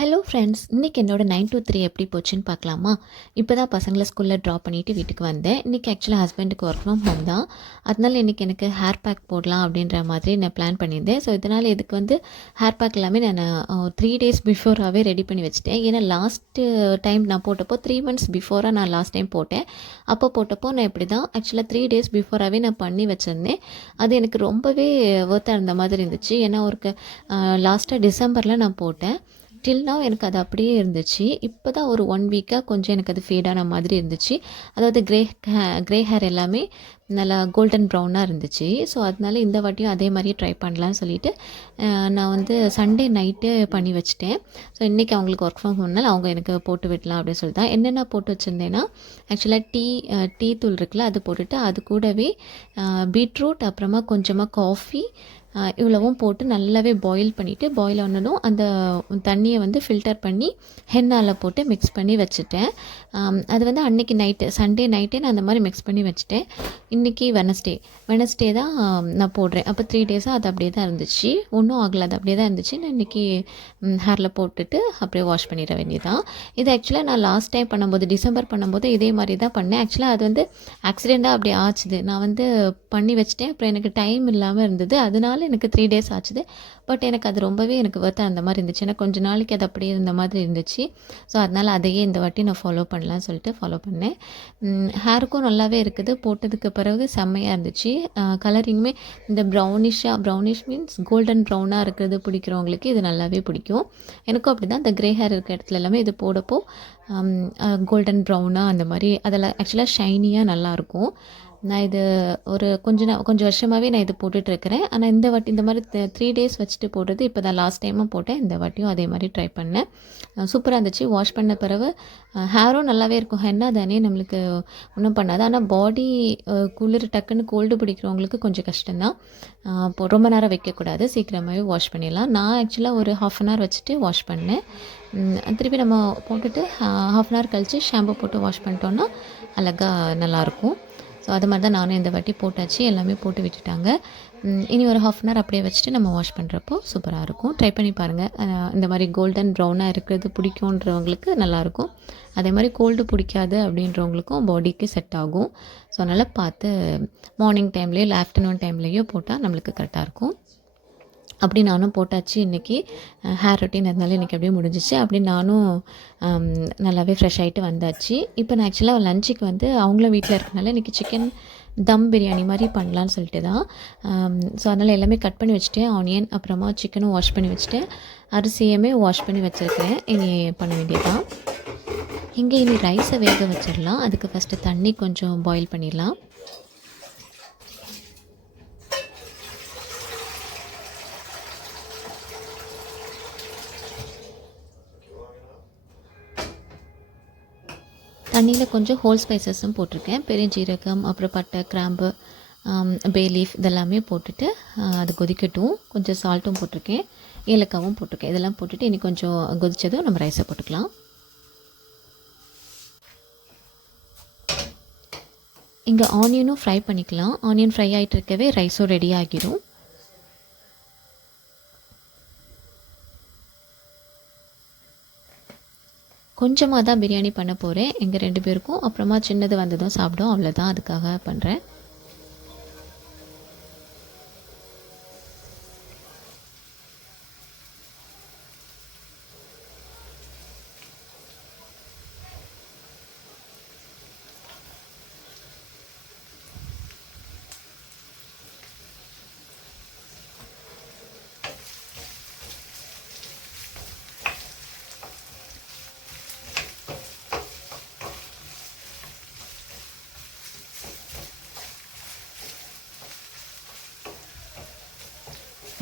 Hello friends, இன்றைக்கி என்னோட 9 to 3 எப்படி போச்சுன்னு பார்க்கலாமா? இப்போ தான் பசங்களை ஸ்கூலில் ட்ராப் பண்ணிவிட்டு வீட்டுக்கு வந்தேன். இன்றைக்கி ஆக்சுவலாக ஹஸ்பண்டுக்கு ஒர்க் ஃப்ரம் ஹோம் தான். அதனால இன்றைக்கி எனக்கு ஹேர் பேக் போடலாம் அப்படின்ற மாதிரி நான் பிளான் பண்ணியிருந்தேன். ஸோ இதனால் இதுக்கு வந்து ஹேர் பேக் எல்லாமே நான் 3 days பிஃபோராகவே ரெடி பண்ணி வச்சுட்டேன். ஏன்னா லாஸ்ட்டு டைம் நான் போட்டப்போ 3 months பிஃபோராக நான் லாஸ்ட் டைம் போட்டேன். அப்போ போட்டப்போ நான் இப்படி தான் ஆக்சுவலாக 3 days பிஃபோராகவே நான் பண்ணி வச்சுருந்தேன். அது எனக்கு ரொம்பவே ஒர்த்தாக இருந்த மாதிரி இருந்துச்சு. ஏன்னா ஒரு லாஸ்ட்டாக டிசம்பரில் நான் போட்டேன். டில் நவ் எனக்கு அது அப்படியே இருந்துச்சு. இப்போ தான் ஒரு 1 வீக்காக கொஞ்சம் எனக்கு அது ஃபேடான மாதிரி இருந்துச்சு. அதாவது க்ரே ஹேர் எல்லாமே நல்லா கோல்டன் ப்ரௌனாக இருந்துச்சு. ஸோ அதனால இந்த வாட்டியும் அதே மாதிரியே ட்ரை பண்ணலான்னு சொல்லிவிட்டு நான் வந்து சண்டே நைட்டு பண்ணி வச்சுட்டேன். ஸோ இன்றைக்கி அவங்களுக்கு ஒர்க் ஃப்ரம் ஹோம்னால அவங்க எனக்கு போட்டு விடலாம் அப்படின்னு சொல்லி தான் என்னென்ன போட்டு வச்சுருந்தேன்னா, ஆக்சுவலாக டீ தூள் இருக்குல்ல, அது போட்டுட்டு அது கூடவே பீட்ரூட், அப்புறமா கொஞ்சமாக காஃபி, இவ்வளவும் போட்டு நல்லாவே பாயில் பண்ணிவிட்டு, பாயில் ஆனதும் அந்த தண்ணியை வந்து ஃபில்டர் பண்ணி ஹென்னாவில் போட்டு மிக்ஸ் பண்ணி வச்சுட்டேன். அது வந்து அன்றைக்கி நைட்டு சண்டே நைட்டே நான் அந்த மாதிரி மிக்ஸ் பண்ணி வச்சுட்டேன். இன்றைக்கி வெனஸ்டே தான் நான் போடுறேன். அப்போ 3 days-ஆக அது அப்படியே தான் இருந்துச்சு. ஒன்றும் ஆகலை, அது அப்படியே தான் இருந்துச்சு. நான் இன்றைக்கி ஹேரில் போட்டுட்டு அப்படியே வாஷ் பண்ணிட வேண்டியதான். இது ஆக்சுவலாக நான் லாஸ்ட் டைம் பண்ணும்போது டிசம்பர் பண்ணும்போது இதே மாதிரி தான் பண்ணேன். ஆக்சுவலாக அது வந்து ஆக்சிடெண்ட்டாக அப்படி ஆச்சுது. நான் வந்து பண்ணி வச்சுட்டேன். அப்புறம் எனக்கு டைம் இல்லாமல் இருந்தது. அதனால எனக்கு 3 days ஆச்சுது. பட் எனக்கு அது ரொம்பவே எனக்கு ஒர்த்தாக அந்த மாதிரி இருந்துச்சு. ஏன்னா கொஞ்ச நாளைக்கு அது அப்படியே இருந்த மாதிரி இருந்துச்சு. ஸோ அதனால் அதையே இந்த வாட்டி நான் ஃபாலோ பண்ணலான்னு சொல்லிட்டு ஃபாலோ பண்ணேன். ஹேருக்கும் நல்லாவே இருக்குது. போட்டதுக்கு பிறகு செம்மையாக இருந்துச்சு. கலரிங்குமே இந்த ப்ரௌனிஷ் மீன்ஸ் கோல்டன் ப்ரௌனாக இருக்கிறது பிடிக்கிறவங்களுக்கு இது நல்லாவே பிடிக்கும். எனக்கும் அப்படி தான் இந்த க்ரே ஹேர் இருக்கிற இடத்துல எல்லாமே இது போடப்போ கோல்டன் ப்ரௌனாக அந்த மாதிரி அதெல்லாம் ஆக்சுவலாக ஷைனியாக நல்லாயிருக்கும். நான் இது ஒரு கொஞ்சம் வருஷமாகவே நான் இது போட்டுட்ருக்கிறேன். ஆனால் இந்த வாட்டி இந்த மாதிரி 3 days வச்சுட்டு போடுறது இப்போ தான் லாஸ்ட் டைமும் போட்டேன். இந்த வாட்டியும் அதே மாதிரி ட்ரை பண்ணேன். சூப்பராக இருந்துச்சு. வாஷ் பண்ண பிறகு ஹேரும் நல்லாவே இருக்கும். ஹென்னா தானே, நம்மளுக்கு ஒன்றும் பண்ணாது. ஆனால் பாடி குளிர் டக்குன்னு கோல்டு பிடிக்கிறவங்களுக்கு கொஞ்சம் கஷ்டம்தான். ரொம்ப நேரம் வைக்கக்கூடாது, சீக்கிரமாகவே வாஷ் பண்ணிடலாம். நான் ஆக்சுவலாக ஒரு 1/2 an hour வச்சுட்டு வாஷ் பண்ணேன். திருப்பி நம்ம போட்டுட்டு 1/2 an hour கழித்து ஷாம்பு போட்டு வாஷ் பண்ணிட்டோன்னா அழகாக நல்லாயிருக்கும். ஸோ அது மாதிரி தான் நானும் இந்த வாட்டி போட்டாச்சு. எல்லாமே போட்டு விட்டுட்டாங்க. இனி ஒரு 1/2 an hour அப்படியே வச்சுட்டு நம்ம வாஷ் பண்ணுறப்போ சூப்பராக இருக்கும். ட்ரை பண்ணி பாருங்கள். இந்த மாதிரி கோல்டன் ப்ரௌனாக இருக்கிறது பிடிக்குன்றவங்களுக்கு நல்லாயிருக்கும். அதே மாதிரி கோல்டு பிடிக்காது அப்படின்றவங்களுக்கும் பாடிக்கு செட் ஆகும். ஸோ அதனால் பார்த்து மார்னிங் டைம்லேயோ இல்லை ஆஃப்டர்நூன் டைம்லேயோ போட்டால் நம்மளுக்கு கரெக்டாக இருக்கும். அப்படி நானும் போட்டாச்சு. இன்றைக்கி ஹேர் ரொட்டீன் அதனால இன்றைக்கி அப்படியே முடிஞ்சிச்சு. அப்படி நானும் நல்லாவே ஃப்ரெஷ் ஆகிட்டு வந்தாச்சு. இப்போ நான் ஆக்சுவலாக லஞ்சுக்கு வந்து அவங்களும் வீட்டில் இருக்கனால இன்றைக்கி சிக்கன் தம் பிரியாணி மாதிரி பண்ணலான்னு சொல்லிட்டு தான். ஸோ அதனால் எல்லாமே கட் பண்ணி வச்சுட்டேன். ஆனியன், அப்புறமா சிக்கனும் வாஷ் பண்ணி வச்சுட்டேன். அரிசியுமே வாஷ் பண்ணி வச்சுருக்கிறேன். இனி பண்ண வேண்டியதான். இனி ரைஸை வேக வச்சிடலாம். அதுக்கு ஃபஸ்ட்டு தண்ணி கொஞ்சம் பாயில் பண்ணிடலாம். தண்ணியில் கொஞ்சம் ஹோல் ஸ்பைசஸும் போட்டிருக்கேன். பெருஞ்சீரகம், அப்புறம் பட்டை, கிராம்பு, பே லீஃப் இதெல்லாமே போட்டுட்டு அது கொதிக்கட்டும். கொஞ்சம் சால்ட்டும் போட்டிருக்கேன், ஏலக்காவும் போட்டிருக்கேன். இதெல்லாம் போட்டுட்டு இனி கொஞ்சம் கொதித்ததும் நம்ம ரைஸை போட்டுக்கலாம். இங்கே ஆனியனும் ஃப்ரை பண்ணிக்கலாம். ஆனியன் ஃப்ரை ஆகிட்டு இருக்கவே ரைஸும் ரெடி ஆகிடும். கொஞ்சமாக தான் பிரியாணி பண்ண போகிறேன் எங்கள் 2 பேருக்கும். அப்புறமா சின்னது வந்ததும் சாப்பிடும், அவ்வளோதான். அதுக்காக பண்ணுறேன்.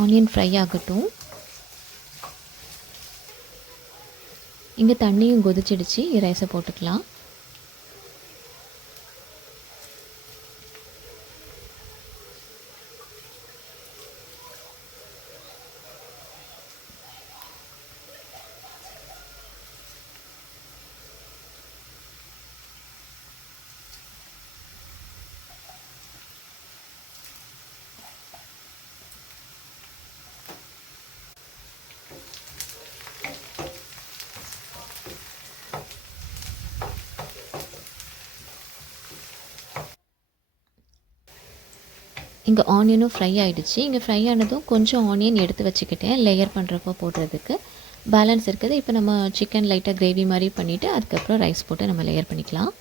ஆனியன் ஃப்ரை ஆகட்டும். இங்கே தண்ணியும் கொதிச்சிடுச்சு. ரைஸை போட்டுக்கலாம். இங்கே ஆனியனும் ஃப்ரை ஆகிடுச்சு. இங்கே ஃப்ரை ஆனதும் கொஞ்சம் ஆனியன் எடுத்து வச்சுக்கிட்டேன் லேயர் பண்ணுறப்போ போடுறதுக்கு. பேலன்ஸ் இருக்குது. இப்போ நம்ம சிக்கன் லைட்டாக கிரேவி மாதிரி பண்ணிவிட்டு அதுக்கப்புறம் ரைஸ் போட்டு நம்ம லேயர் பண்ணிக்கலாம்.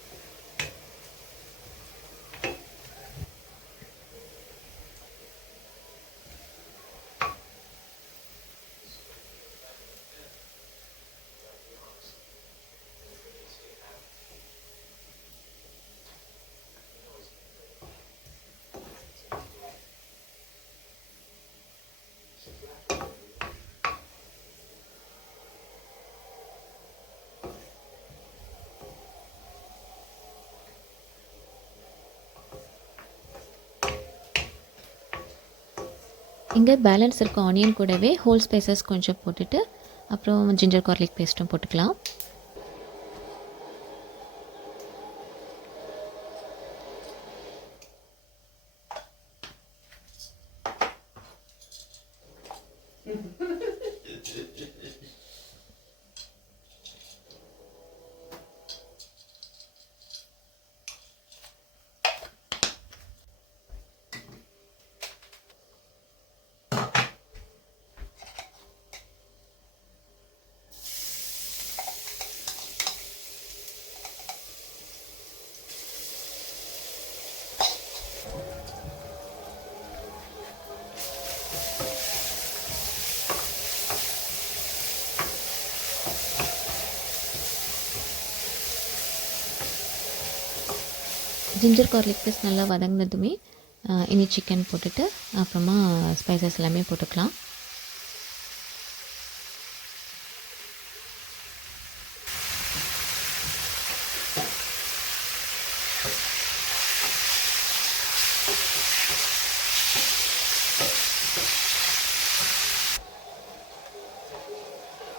இங்கே பேலன்ஸ் இருக்க ஆனியன் கூடவே ஹோல் ஸ்பைசஸ் கொஞ்சம் போட்டுட்டு அப்புறம் ஜிஞ்சர் கார்லிக் பேஸ்ட்டும் போட்டுக்கலாம். ஜிஞ்சர் கார்லிக் பேஸ்ட் நல்லா வதங்கினதுமே இனி சிக்கன் போட்டுட்டு அப்புறமா ஸ்பைசஸ் எல்லாமே போட்டுக்கலாம்.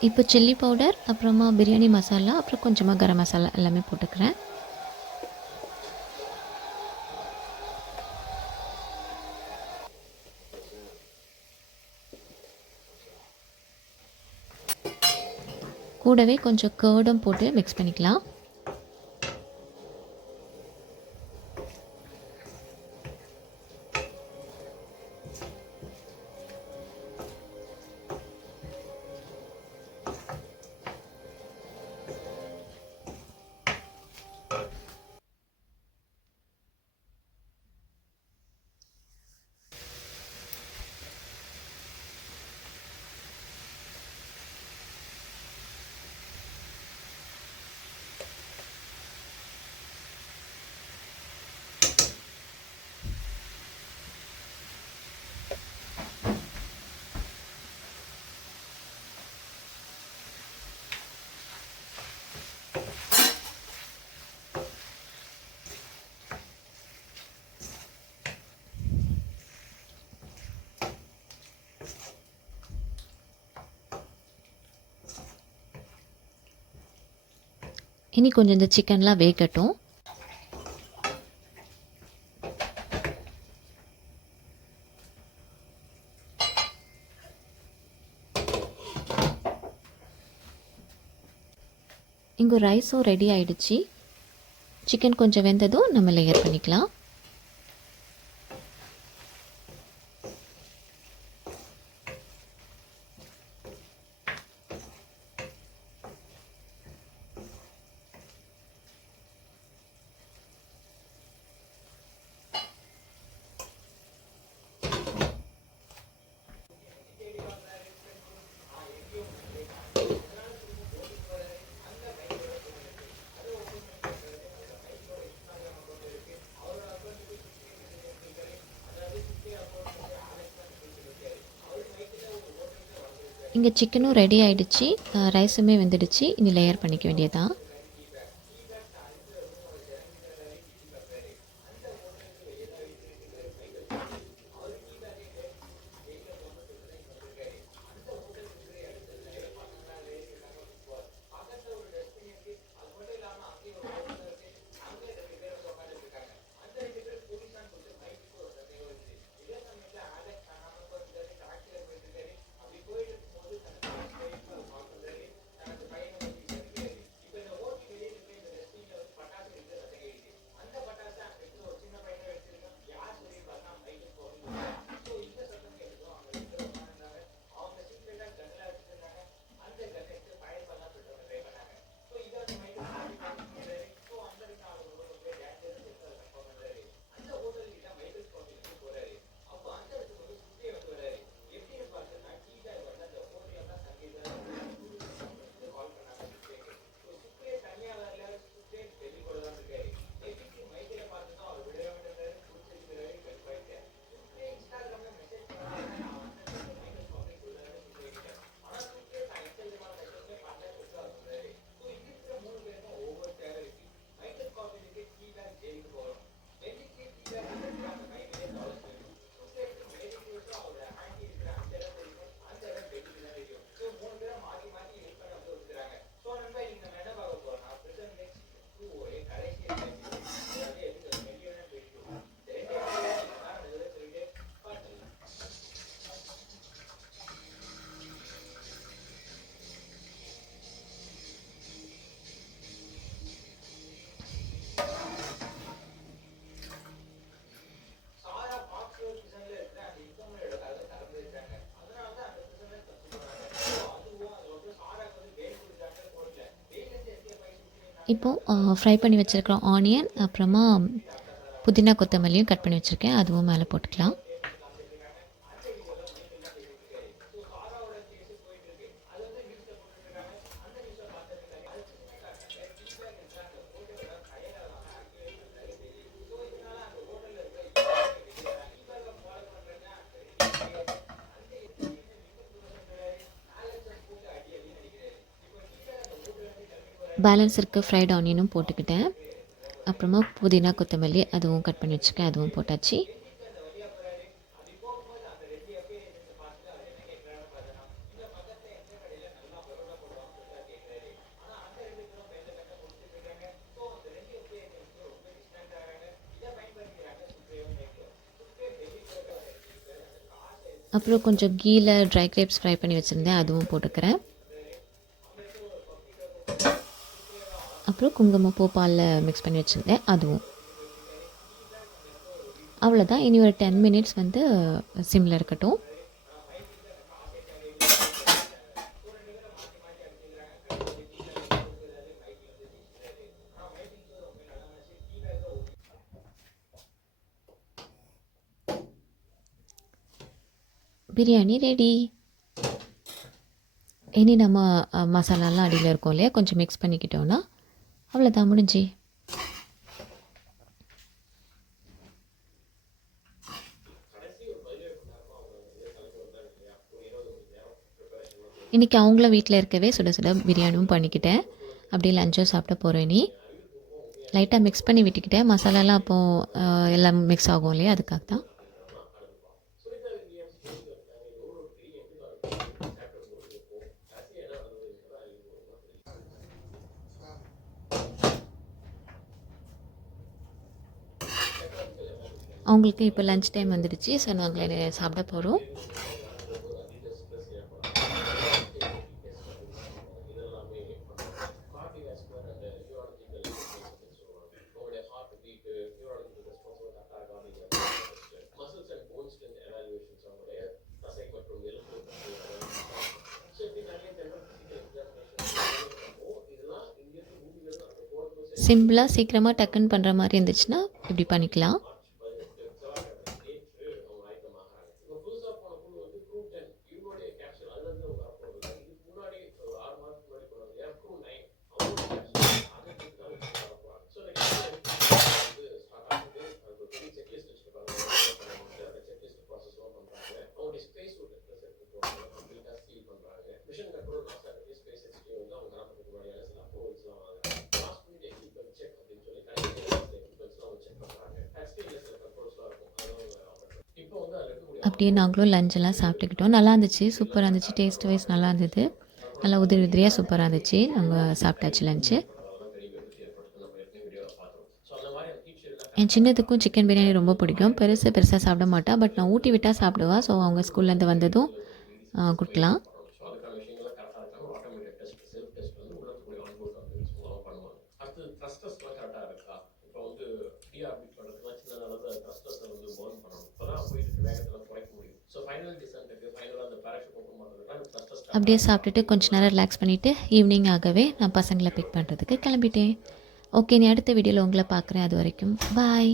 இப்போ சில்லி பவுடர் அப்புறமா பிரியாணி மசாலா அப்புறம் கொஞ்சமாக கரம் மசாலா எல்லாமே போட்டுக்கிறேன். கூடவே கொஞ்சம் கர்டும் போட்டு மிக்ஸ் பண்ணிக்கலாம். இனி கொஞ்சம் இந்த சிக்கன்லாம் வேகட்டும். இங்கே ரைஸும் ரெடி ஆகிடுச்சு. சிக்கன் கொஞ்சம் வெந்ததும் நம்ம லேயர் பண்ணிக்கலாம். இங்கே சிக்கனும் ரெடி ஆகிடுச்சு, ரைஸுமே வெந்துடுச்சு. இனி லேயர் பண்ணிக்க வேண்டியதான். இப்போது ஃப்ரை பண்ணி வச்சுருக்கிற ஆனியன் அப்புறமா புதினா கொத்தமல்லியும் கட் பண்ணி வச்சுருக்கேன், அதுவும் மேலே போட்டுக்கலாம். பேலன்ஸ் இருக்க ஃப்ரைட் ஆனியனும் போட்டுக்கிட்டேன். அப்புறமா புதினா கொத்தமல்லி அதுவும் கட் பண்ணி வச்சுருக்கேன், அதுவும் போட்டாச்சு. அப்புறம் கொஞ்சம் கீல ட்ரை கிரேப்ஸ் ஃப்ரை பண்ணி வச்சுருந்தேன், அதுவும் போட்டுக்கிறேன். அப்புறம் குங்குமப்பூ பாலில் மிக்ஸ் பண்ணி வச்சுருந்தேன், அதுவும். அவ்வளோதான். இனி ஒரு 10 மினிட்ஸ் வந்து சிம்மில் இருக்கட்டும். பிரியாணி ரெடி. இனி நம்ம மசாலாலாம் அடியில் இருக்கோம் இல்லையா, கொஞ்சம் மிக்ஸ் பண்ணிக்கிட்டோன்னா அவ்வளோதான், முடிஞ்சு. இன்றைக்கி அவங்கள வீட்டில் இருக்கவே சுட சுட பிரியாணியும் பண்ணிக்கிட்டேன். அப்படியே லஞ்சும் சாப்பிட போகிறேன். இனி லைட்டாக மிக்ஸ் பண்ணி விட்டுக்கிட்டேன், மசாலாலாம் அப்போது எல்லாம் மிக்ஸ் ஆகும் இல்லையா, அதுக்காக தான். அவங்களுக்கு இப்போ லஞ்ச் டைம் வந்துடுச்சு. ஸோ நாங்கள் சாப்பிட போகிறோம். சிம்பிளாக சீக்கிரமாக டக்குன்னு பண்ணுற மாதிரி இருந்துச்சுன்னா இப்படி பண்ணிக்கலாம். அப்படியே நாங்களும் லஞ்செல்லாம் சாப்பிட்டுக்கிட்டோம். நல்லா இருந்துச்சு, சூப்பராக இருந்துச்சு, டேஸ்ட் வைஸ் நல்லா இருந்தது. நல்லா உதிரி உதிரியாக சூப்பராக இருந்துச்சு. நாங்கள் சாப்பிட்டாச்சு லஞ்சு. என் சின்னதுக்கும் சிக்கன் பிரியாணி ரொம்ப பிடிக்கும். பெருசாக சாப்பிட மாட்டா, பட் நான் ஊட்டி விட்டால் சாப்பிடுவா. ஸோ அவங்க ஸ்கூல்லேருந்து வந்ததும் கொடுக்கலாம். அப்படியே சாப்பிட்டுட்டு கொஞ்ச நேரம் ரிலாக்ஸ் பண்ணிவிட்டு ஈவினிங் ஆகவே நான் பசங்களை பிக் பண்ணுறதுக்கு கிளம்பிட்டேன். ஓகே, நீ அடுத்த வீடியோவில் உங்களை பார்க்குறேன். அது வரைக்கும் பாய்.